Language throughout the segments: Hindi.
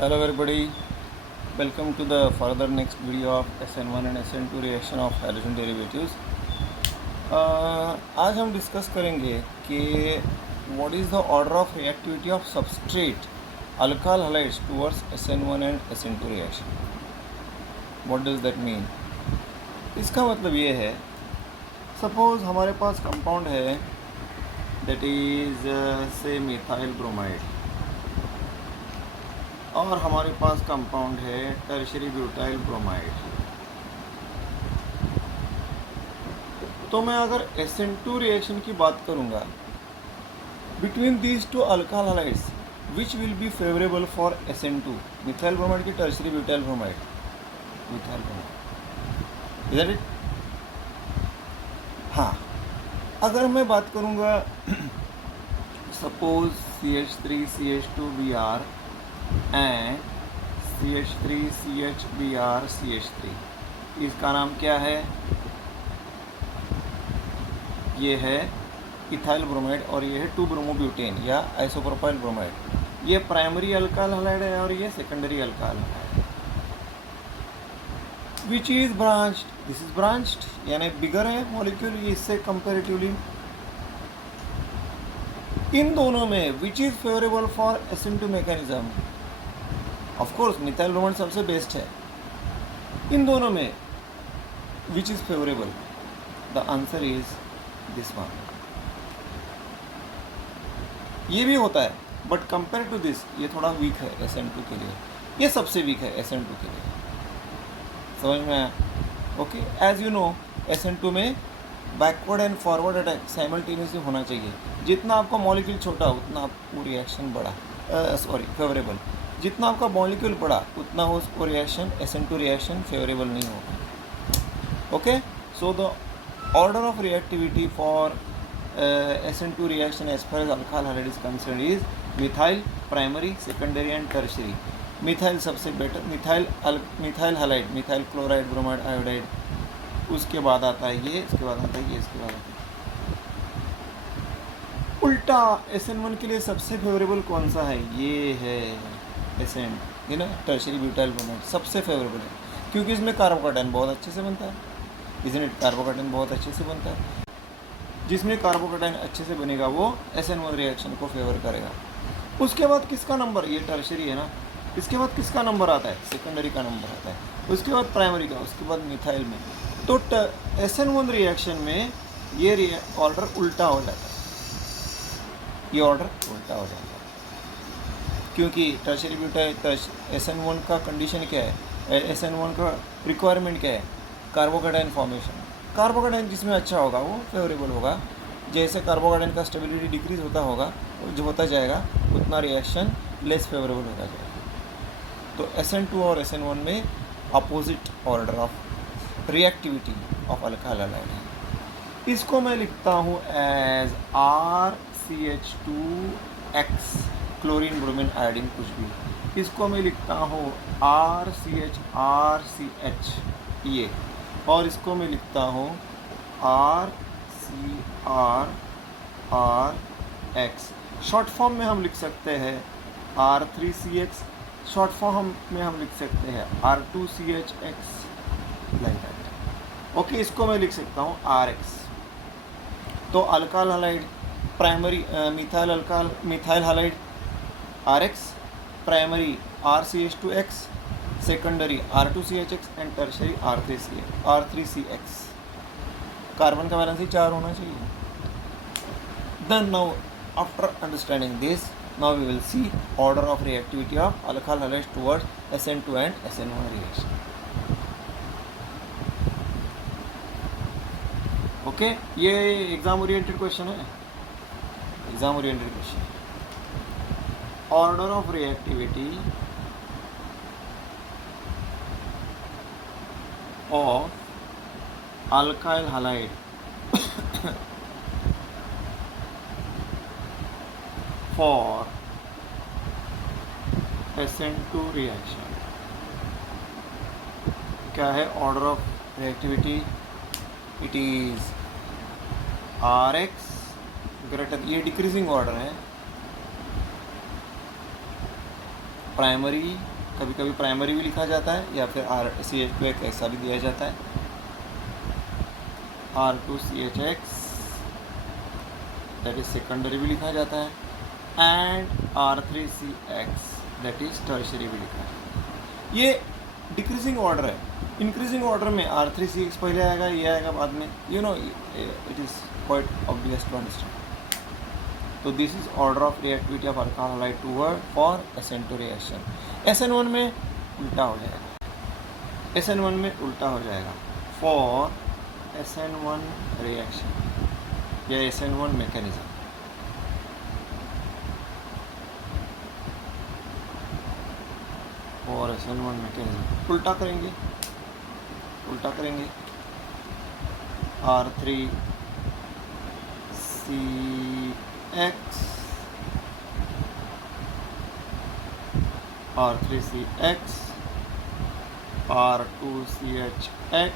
Hello everybody, welcome to the further next video of SN1 and SN2 reaction of halogen derivatives. आज हम डिस्कस करेंगे कि what is the order of reactivity of substrate alkyl halides towards SN1 and SN2 reaction. What does that mean? इसका मतलब ये है, सपोज हमारे पास कंपाउंड है that is say methyl bromide और हमारे पास कंपाउंड है टर्शरी ब्यूटाइल ब्रोमाइड। तो मैं अगर SN2 रिएक्शन की बात करूंगा between these two alkyl halides which will be favourable for SN2, methyl bromide की tertiary butyl bromide, methyl bromide, is it? हाँ, अगर मैं बात करूंगा suppose CH3 CH2Br and CH3 CHBr CH3, इसका नाम क्या है? ये है इथाइल ब्रोमाइड और ये है 2-ब्रोमोब्यूटेन या आइसोप्रोपाइल ब्रोमाइड। ये प्राइमरी अल्काइल हैलाइड है और ये सेकेंडरी अल्काइल हैलाइड है। Which is branched, this is branched यानी बिगर है मॉलिक्यूल इससे कंपेरेटिवली। इन दोनों में which is favourable for SN2 mechanism? Of course methyl bromide सबसे बेस्ट है। इन दोनों में which is favourable? The answer is this one. ये भी होता है बट कंपेयर टू दिस ये थोड़ा वीक है SN2 के लिए, ये सबसे वीक है SN2 के लिए। समझ में आया? Okay, as you know SN2 में backward and forward attack simultaneously होना चाहिए। जितना आपका मॉलिक्यूल छोटा उतना आपको रिएक्शन बड़ा, फेवरेबल। जितना आपका मॉलिक्यूल बड़ा उतना उसको रिएक्शन SN2 रिएक्शन फेवरेबल नहीं होगा। Okay, so the order of reactivity for SN2 reaction as far as alkyl halide is concerned is methyl, primary, secondary and tertiary. Methyl सबसे better, methyl halide, methyl chloride, bromide, iodide, उसके बाद आता है ये, इसके बाद आता है ये, इसके बाद आता है। उल्टा SN1 के लिए सबसे फेवरेबल कौन सा है? ये है SN, ये ना टर्शरी ब्यूटाइल ब्रोमाइड सबसे फेवरेबल है क्योंकि इसमें कार्बोकैटायन बहुत अच्छे से बनता है। इसमें कार्बोकैटायन बहुत अच्छे से बनता है। जिसमें कार्बोकैटायन अच्छे से बनेगा वो SN1 रिएक्शन को फेवर करेगा। उसके बाद किसका नंबर? ये टर्शरी है ना। इसके बाद किसका नंबर आता है? सेकेंडरी का नंबर आता है। उसके बाद प्राइमरी का, उसके बाद मिथाइल में। तो SN1 रिएक्शन में ये ऑर्डर उल्टा हो जाता है, ये ऑर्डर उल्टा हो जाता है क्योंकि टर्शरी ब्यूटाइल SN1 का कंडीशन क्या है? SN1 का रिक्वायरमेंट क्या है? Carbocation formation. कार्बोकैटायन जिसमें अच्छा होगा वो फेवरेबल होगा। जैसे कार्बोकैटायन का स्टेबिलिटी डिक्रीज होता होगा, जो होता जाएगा उतना रिएक्शन लेस फेवरेबल होता जाएगा। तो SN2 और SN1 में opposite order of reactivity of alkyl halide है। इसको मैं लिखता हूँ as RCH2X, chlorine bromine iodine कुछ भी। इसको मैं लिखता हूँ RCH ये, और इसको मैं लिखता हूँ RCRRX। शॉर्ट फॉर्म में हम लिख सकते हैं R3CX, शॉर्ट फॉर्म में हम लिख सकते हैं R2CHX, लाइक दैट। ओके, इसको मैं लिख सकता हूँ RX। तो alkyl halide primary methyl halide RX, primary RCH2X, secondary R2CHX and tertiary R3CX। Carbon का बैलेंस ही 4 होना चाहिए। Then now after understanding this, now we will see order of reactivity of alkyl halides towards SN2 and SN1 reaction. Okay, ये एग्जाम ओरिएंटेड क्वेश्चन है, exam oriented question. Order of reactivity of alkyl halide for SN2 reaction क्या है? Order of reactivity it is RX greater, ये डिक्रीजिंग ऑर्डर है, प्राइमरी, कभी कभी प्राइमरी भी लिखा जाता है, या फिर CH2 ऐसा भी दिया जाता है, R2CHX दैट इज सेकेंडरी भी लिखा जाता है, and R3CX that is tertiary भी लिखा है। ये डिक्रीजिंग ऑर्डर है। इंक्रीजिंग ऑर्डर में R3CX पहले आएगा, ये आएगा बाद में, you know it is quite obvious to understand. तो this is order of reactivity of alkyl halide toward for SN2 reaction. SN1 में उल्टा हो जाएगा, SN1 में उल्टा हो जाएगा फॉर SN1 रिएक्शन या SN1 मैकेनिज्म। और SN1 मैकेनिज्म उल्टा करेंगे, उल्टा करेंगे, R3CX R3CX R2CHX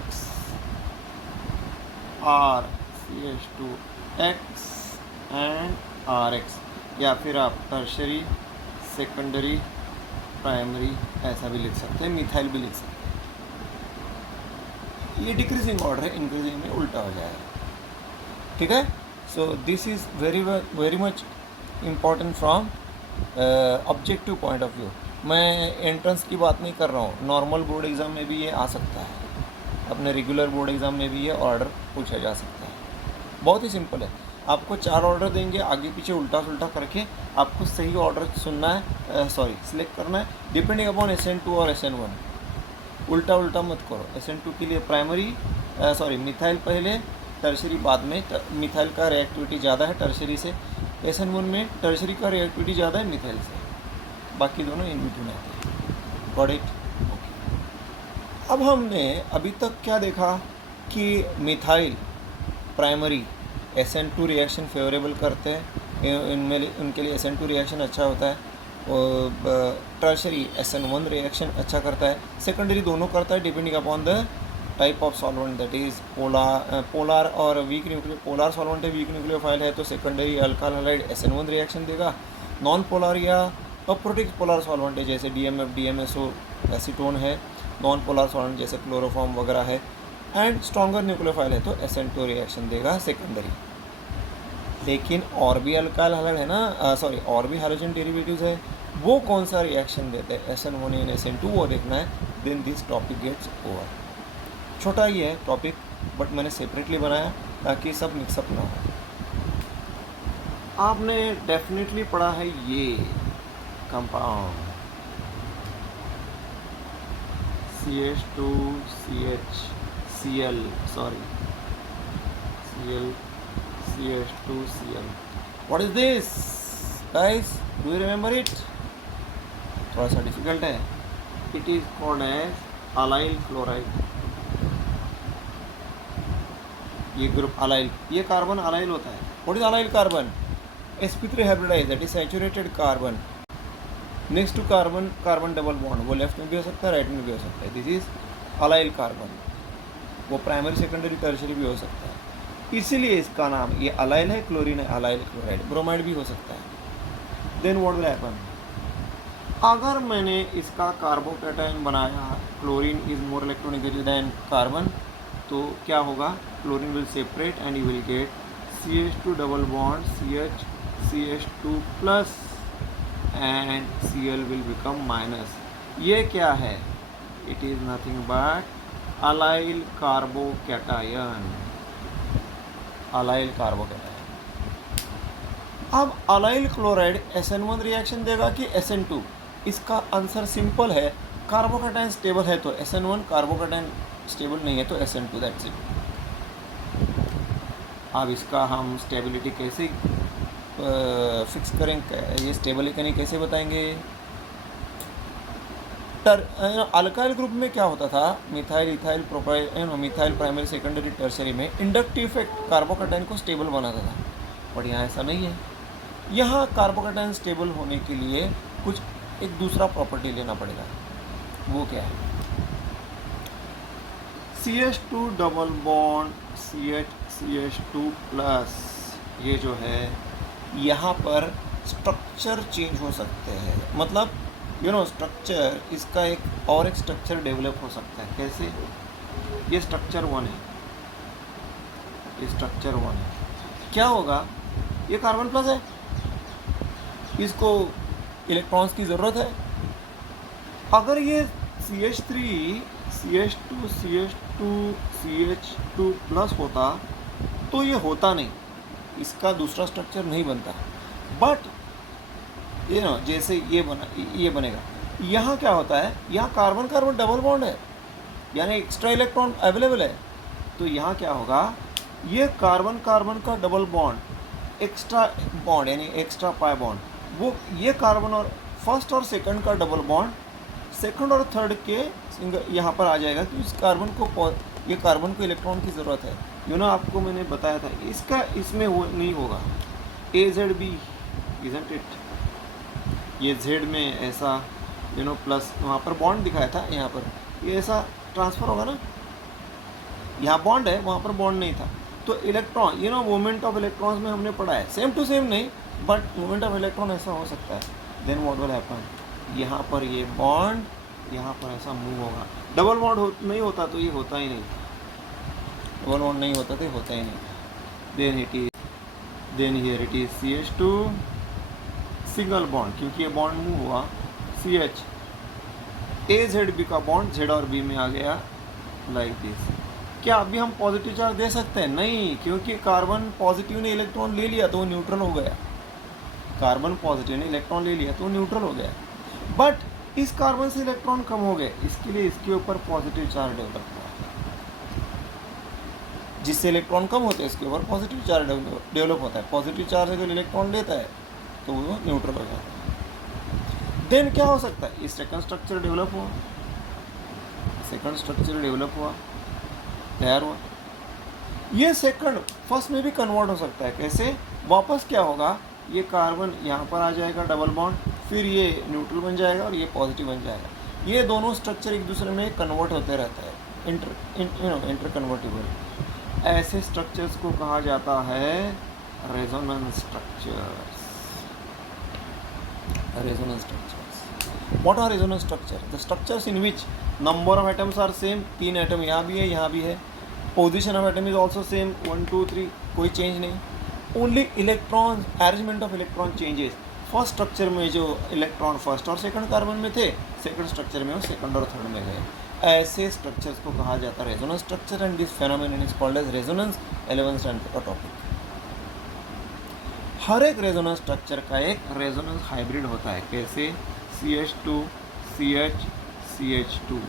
RCH2X and RX, या फिर आप टर्शरी, सेकेंडरी, प्राइमरी ऐसा भी लिख सकते हैं, मिथाइल भी लिख सकते हैं। ये डिक्रीजिंग ऑर्डर है, इंक्रीजिंग में उल्टा हो जाएगा। ठीक है। So this is very much important from objective point of view. मैं एंट्रेंस की बात नहीं कर रहा हूँ, नॉर्मल बोर्ड एग्ज़ाम में भी ये आ सकता है, अपने रेगुलर बोर्ड एग्ज़ाम में भी ये ऑर्डर पूछा जा सकता है। बहुत ही सिंपल है, आपको 4 ऑर्डर देंगे, आगे पीछे उल्टा सुल्टा करके आपको सही ऑर्डर चुनना है, सिलेक्ट करना है, डिपेंडिंग अपॉन SN2 और SN1। उल्टा उल्टा मत करो। SN2 के लिए प्राइमरी मिथाइल पहले, टर्शरी बाद में। मिथाइल का रिएक्टिविटी ज़्यादा है टर्शरी से, SN1 में टर्शरी का रिएक्टिविटी ज़्यादा है मिथाइल से, बाकी दोनों इन बिटवीन आते हैं। Got it? अब हमने अभी तक क्या देखा कि methyl primary SN2 reaction favourable करते हैं, इनमें उनके लिए SN2 रिएक्शन अच्छा होता है, और टर्शरी SN1 रिएक्शन अच्छा करता है, सेकेंडरी दोनों करता है depending upon the type of solvent, that is polar और वीक न्यूक्लियर। पोलार सॉल्वेंट है, वीक न्यूक्लियोफाइल है, तो secondary alkyl halide SN1 reaction देगा। नॉन पोलार या अप्रोटिक पोलार सॉल्वेंट है, जैसे DMF DMSO एसीटोन है, नॉन पोलार सॉल्वेंट जैसे क्लोरोफॉर्म वगैरह है, एंड स्ट्रॉन्गर न्यूक्लियोफाइल है, तो SN2 रिएक्शन देगा सेकेंडरी। लेकिन और भी अल्काइल हैलाइड है ना, और भी हाइड्रोजन डेरिवेटिव्स है, वो कौन सा रिएक्शन देते हैं SN1 एंड SN2, वो देखना है। Then this topic gets over. छोटा ही है टॉपिक, बट मैंने सेपरेटली बनाया ताकि सब मिक्सअप ना हो। आपने डेफिनेटली पढ़ा है ये compound CH2CHCl CH2Cl। What is this, guys? Do you remember it? थोड़ा सा डिफिकल्ट है। It is called as allyl chloride। ये ग्रुप अलाइल, ये कार्बन अलाइल होता है। What is allyl carbon? sp3 hybridized, that is saturated carbon next to carbon, carbon double bond, वो लेफ्ट में भी हो सकता है, राइट में भी हो सकता है। This is allyl carbon. वो प्राइमरी, सेकेंडरी, टर्शरी भी हो सकता है, इसीलिए इसका नाम ये अलाइल है, क्लोरीन है, अलाइल क्लोराइड। ब्रोमाइड भी हो सकता है। देन व्हाट विल हैपन, अगर मैंने इसका कार्बोकैटायन बनाया, chlorine is more electronegative than carbon, तो क्या होगा, chlorine will separate and you will get CH2 double bond CH CH2 plus and Cl will become minus. ये क्या है, it is nothing but allyl carbocation. Allyl carbocation. अब अलाइल क्लोराइड SN1 रिएक्शन देगा कि SN2? इसका आंसर सिंपल है, कार्बोकैटायन स्टेबल है तो SN1, कार्बोकैटायन स्टेबल नहीं है तो SN2, दैट्स इट। अब इसका हम स्टेबिलिटी कैसे फिक्स करें, ये स्टेबल है कि नहीं कैसे बताएंगे। अल्काइल ग्रुप में क्या होता था, methyl, ethyl, propyl, methyl primary, secondary, tertiary में इंडक्टिव इफेक्ट कार्बोकैटायन को स्टेबल बनाता था, बट यहाँ ऐसा नहीं है। यहाँ कार्बोकैटायन स्टेबल होने के लिए कुछ एक दूसरा प्रॉपर्टी लेना पड़ेगा। वो क्या है, CH2 double bond CH2 plus, ये जो है यहाँ पर स्ट्रक्चर चेंज हो सकते हैं। मतलब स्ट्रक्चर, इसका एक और एक स्ट्रक्चर डेवलप हो सकता है। कैसे? ये स्ट्रक्चर 1 है, ये स्ट्रक्चर 1 है। क्या होगा? ये कार्बन प्लस है, इसको इलेक्ट्रॉन्स की ज़रूरत है। अगर ये CH3 CH2 CH2 CH2 plus होता तो ये होता नहीं, इसका दूसरा स्ट्रक्चर नहीं बनता। बट जैसे ये बनेगा, यहाँ क्या होता है, यहाँ कार्बन कार्बन डबल बॉन्ड है, यानी एक्स्ट्रा इलेक्ट्रॉन अवेलेबल है। तो यहाँ क्या होगा, ये कार्बन कार्बन का डबल बॉन्ड, एक्स्ट्रा बॉन्ड यानी एक्स्ट्रा पाई बॉन्ड, वो ये कार्बन और फर्स्ट और सेकंड का डबल बॉन्ड सेकंड और थर्ड के सिंगल यहाँ पर आ जाएगा कि उस कार्बन को, ये कार्बन को इलेक्ट्रॉन की ज़रूरत है। आपको मैंने बताया था, इसका इसमें वो नहीं होगा। AZB इजंट इट, ये Z में ऐसा प्लस वहाँ पर बॉन्ड दिखाया था, यहाँ पर ये ऐसा ट्रांसफ़र होगा ना, यहाँ बॉन्ड है, वहाँ पर बॉन्ड नहीं था। तो इलेक्ट्रॉन मूवमेंट ऑफ इलेक्ट्रॉन्स में हमने पढ़ा है, सेम टू सेम नहीं, बट मूवमेंट ऑफ इलेक्ट्रॉन ऐसा हो सकता है। देन व्हाट विल हैपन, यहाँ पर ये बॉन्ड, यहाँ पर ऐसा मूव होगा। डबल बॉन्ड नहीं होता तो ये होता ही नहीं, डबल बॉन्ड नहीं होता तो ये होता ही नहीं। Then here it is CH2 single bond, क्योंकि ये बॉन्ड मूव हुआ, CH AZB का बॉन्ड Z और B में आ गया लाइक दिस। क्या अभी हम पॉजिटिव चार्ज दे सकते हैं? नहीं, क्योंकि कार्बन पॉजिटिव ने इलेक्ट्रॉन ले लिया तो वो न्यूट्रल हो गया। कार्बन पॉजिटिव ने इलेक्ट्रॉन ले लिया तो वो न्यूट्रल हो गया। बट इस कार्बन से इलेक्ट्रॉन कम हो गए, इसके लिए इसके ऊपर पॉजिटिव चार्ज डेवलप हुआ। जिससे इलेक्ट्रॉन कम होते हैं इसके ऊपर पॉजिटिव चार्ज डेवलप होता है। पॉजिटिव चार्ज अगर इलेक्ट्रॉन लेता है तो वो न्यूट्रल हो जाता है। देन क्या हो सकता है, इस सेकंड स्ट्रक्चर डेवलप हुआ, सेकंड स्ट्रक्चर डेवलप हुआ, तैयार हुआ। ये सेकंड फर्स्ट में भी कन्वर्ट हो सकता है। कैसे? वापस क्या होगा, ये कार्बन यहाँ पर आ जाएगा डबल बॉन्ड, फिर ये न्यूट्रल बन जाएगा और ये पॉजिटिव बन जाएगा। ये दोनों स्ट्रक्चर एक दूसरे में कन्वर्ट होते रहता है, इंटर कन्वर्टिबल। ऐसे स्ट्रक्चर्स को कहा जाता है resonance structures. Resonance structures, what are resonance structure? The structures in which number of atoms are same, 3 atom यहाँ भी है, यहाँ भी है। Position of atom is also same, 1 2 3, कोई चेंज नहीं। Only electron, arrangement of electron changes. First structure में जो इलेक्ट्रॉन फर्स्ट और सेकंड कार्बन में थे, सेकंड स्ट्रक्चर में वो सेकंड और थर्ड में गए। ऐसे स्ट्रक्चर्स को कहा जाता है resonance structure, and this phenomenon is called as resonance. 11th standard का टॉपिक। हर एक रेजोनेंस स्ट्रक्चर का एक रेजोनेंस हाइब्रिड होता है। कैसे? CH2 CH CH2।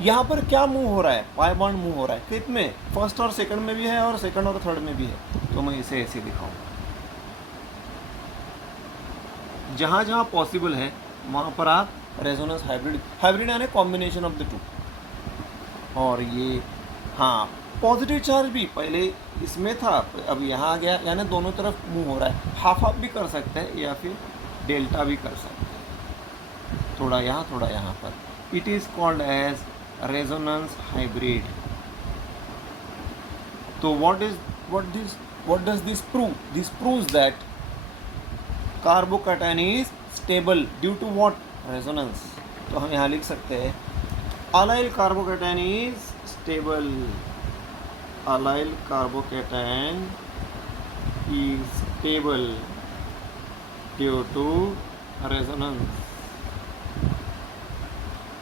यहाँ पर क्या मूव हो रहा है, पाई बॉन्ड मूव हो रहा है। कितने? फर्स्ट और सेकंड में भी है और सेकंड और थर्ड में भी है। तो मैं इसे ऐसे दिखाऊंगा, जहाँ जहाँ पॉसिबल है वहाँ पर आप रेजोनेंस हाइब्रिड यानी कॉम्बिनेशन ऑफ द टू। और ये हाँ, पॉजिटिव चार्ज भी पहले इसमें था, अब यहाँ आ गया, यानी दोनों तरफ मूव हो रहा है। हाफ हाफ भी कर सकते हैं या फिर डेल्टा भी कर सकते हैं, थोड़ा यहाँ थोड़ा यहाँ पर। It is called as resonance hybrid. तो what does this prove? This proves that carbocation is stable due to what? Resonance. तो हम यहाँ लिख सकते हैं allyl carbocation is stable, allyl carbocation is stable due to resonance.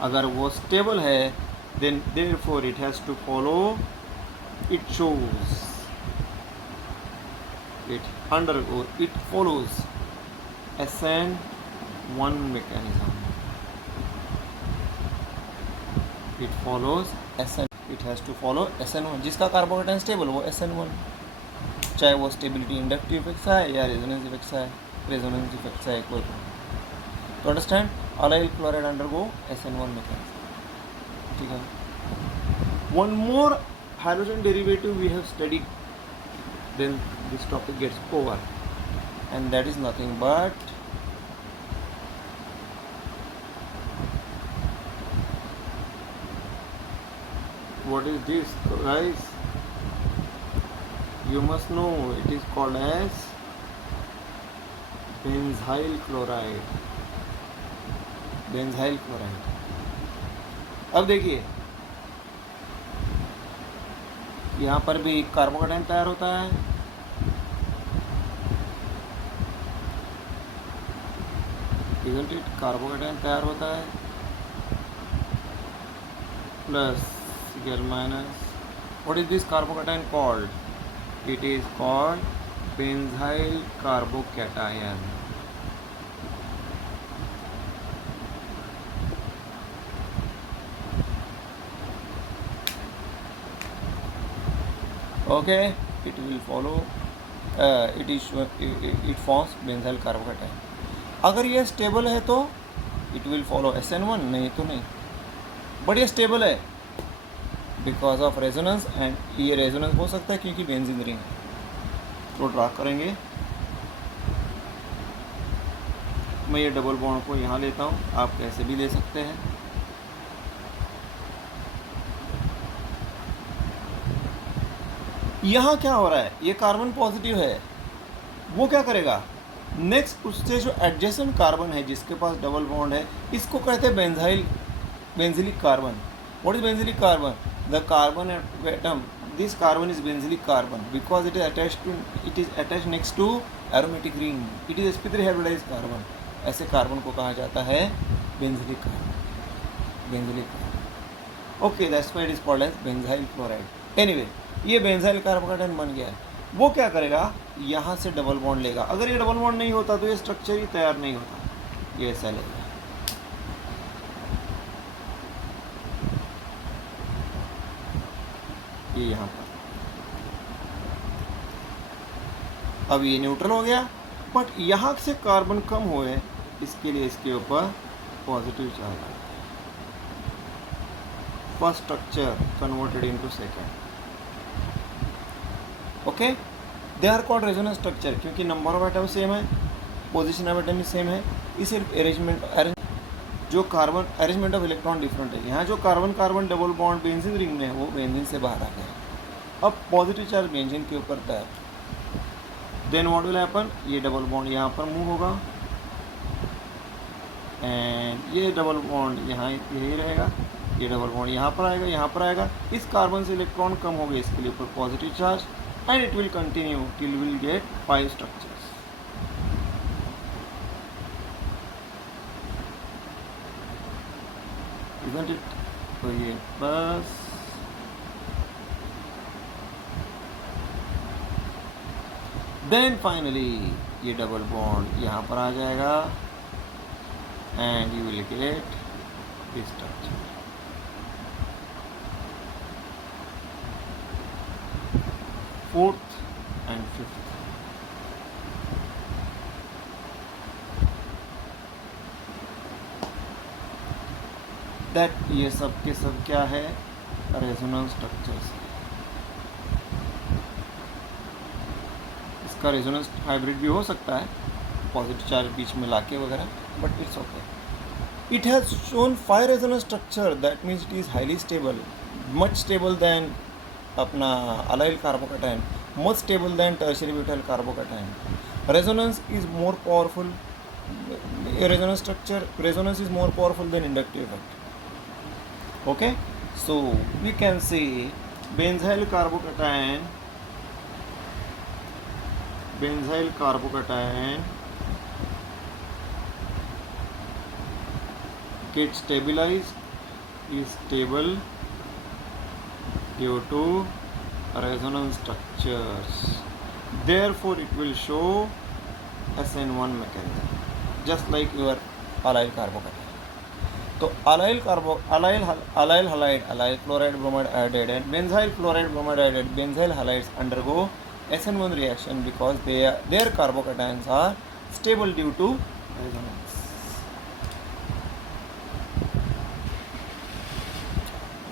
अगर वो स्टेबल है, then therefore it has to follow, it shows, it follows SN1 mechanism. It follows SN, it has to follow SN1। जिसका कार्बोकैटायन स्टेबल वो SN1, चाहे वो स्टेबिलिटी इंडक्टिव इफेक्ट्स है या रेजोनेंस इफेक्ट्स है, रेजोनेंस इफेक्ट्स है कोई। तो understand, allyl chloride undergo SN1 mechanism। ठीक है। One more halogen derivative we have studied, then this topic gets over, and that is nothing but what is this, guys? You must know it is called as benzyl chloride. Benzyl chloride. अब देखिए यहाँ पर भी कार्बोकेटाइन तैयार होता है, इजंट इट, कार्बोकेटाइन तैयार होता है plus Cl minus. What is this carbocation called? It is called benzyl carbocation. Okay, it will follow, it forms benzyl carbocation. अगर ये स्टेबल है तो इट विल फॉलो SN1, नहीं तो नहीं। बट ये स्टेबल है बिकॉज ऑफ रेजोनेंस, एंड ये रेजोनेंस हो सकता है क्योंकि बेंजीन रिंग है। तो ड्रा करेंगे, मैं ये डबल बॉन्ड को यहाँ लेता हूँ, आप कैसे भी ले सकते हैं। यहाँ क्या हो रहा है, ये कार्बन पॉजिटिव है, वो क्या करेगा नेक्स्ट, उससे जो एडजेसेंट कार्बन है जिसके पास डबल बॉन्ड है, इसको कहते हैं benzylic carbon. What is benzylic carbon? The carbon atom, this carbon is benzylic carbon because it is attached next to aromatic ring, it is sp3 hybridized carbon. ऐसे कार्बन को कहा जाता है benzylic carbon. Okay, that's why it is called as benzyl chloride. Anyway, ये बेंजाइल कार्बोकेटाइन बन गया है। वो क्या करेगा, यहाँ से डबल बॉन्ड लेगा। अगर ये डबल बॉन्ड नहीं होता तो ये स्ट्रक्चर ही तैयार नहीं होता, ये ऐसा लेगा। ये यहाँ पर, अब ये न्यूट्रल हो गया, बट यहाँ से कार्बन कम हुए, इसके लिए इसके ऊपर पॉजिटिव चार्ज आ गया। First structure converted into second. Okay, they are called resonance structure क्योंकि नंबर ऑफ एटम सेम है, पोजीशन ऑफ एटम भी सेम है, इस जो carbon arrangement of electron different है। यहाँ जो carbon carbon double bond benzene ring में है वो बेंजीन से बाहर आ गया। अब पॉजिटिव चार्ज बेंजीन के ऊपर तैयार, देन व्हाट विल हैपन, ये डबल बॉन्ड यहाँ पर मूव होगा एंड ये डबल बॉन्ड यहाँ यही रहेगा, ये डबल बॉन्ड यहाँ पर आएगा, यहाँ पर आएगा। इस कार्बन से इलेक्ट्रॉन कम हो गए, इसके लिए ऊपर positive charge, and it will continue till will get 5 structures. Isn't it? तो ये बस देन फाइनली ये डबल बॉन्ड यहाँ पर आ जाएगा and you will get this structure. Fourth and fifth, that ये सब के सब क्या है, रेजोनेंस स्ट्रक्चर्स। इसका रेजोनेंस हाइब्रिड भी हो सकता है, पॉजिटिव चार्ज बीच में लाके वगैरह, but it's okay. It has shown 5 resonance structure, that means it is highly stable, much stable than अपना allyl carbocation, much stable than tertiary butyl carbocation. Resonance is more powerful, resonance structure, resonance is more powerful than inductive effect. Okay, so we can see benzyl carbocation get stabilized, is stable due to resonance structures, therefore it will show SN1 mechanism just like your allyl carbocation. तो allyl halide, allyl chloride bromide iodide and benzyl chloride bromide iodide, benzyl halides undergo SN1 reaction because their carbocations are stable due to resonance.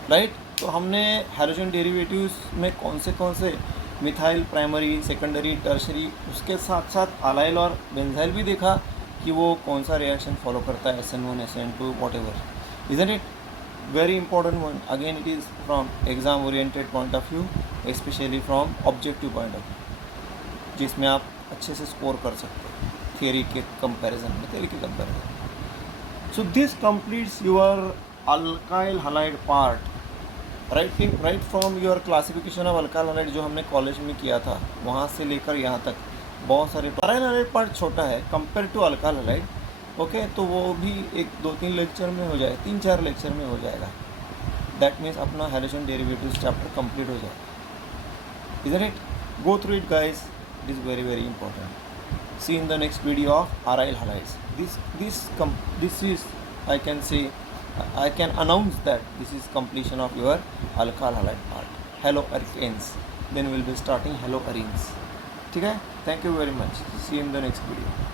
Right, तो हमने हाइड्रोजन डेरिवेटिव्स में कौन से मिथाइल प्राइमरी, सेकेंडरी, टर्शरी, उसके साथ साथ अलाइल और बेंजाइल भी देखा कि वो कौन सा रिएक्शन फॉलो करता है, SN1, SN2, what ever. Isn't it very important one, again it is from exam oriented point of view, specially from objective point of view, जिसमें आप अच्छे से स्कोर कर सकते हैं थियरी के कंपैरिजन में, So this completes your alkyl halide part. Right from your classification of alkyl halide जो हमने कॉलेज में किया था, वहाँ से लेकर यहाँ तक बहुत सारे अल्काइल हाइलाइड पार्ट छोटा है compare to alkyl halide. Okay, तो वो भी 1-2-3 लेक्चर में हो जाए, 3-4 लेक्चर में हो जाएगा. दैट मीन्स अपना हाइड्रोजन डेरिवेटिव्स चैप्टर कंप्लीट हो जाएगा. Isn't it? Go through it, guys. It is very, very important. See in the next video of aryl halides. This is, I can say, I can announce that this is completion of your alkyl halide part. Haloarenes. Then we'll be starting haloarenes. ठीक है? Thank you very much. See you in the next video.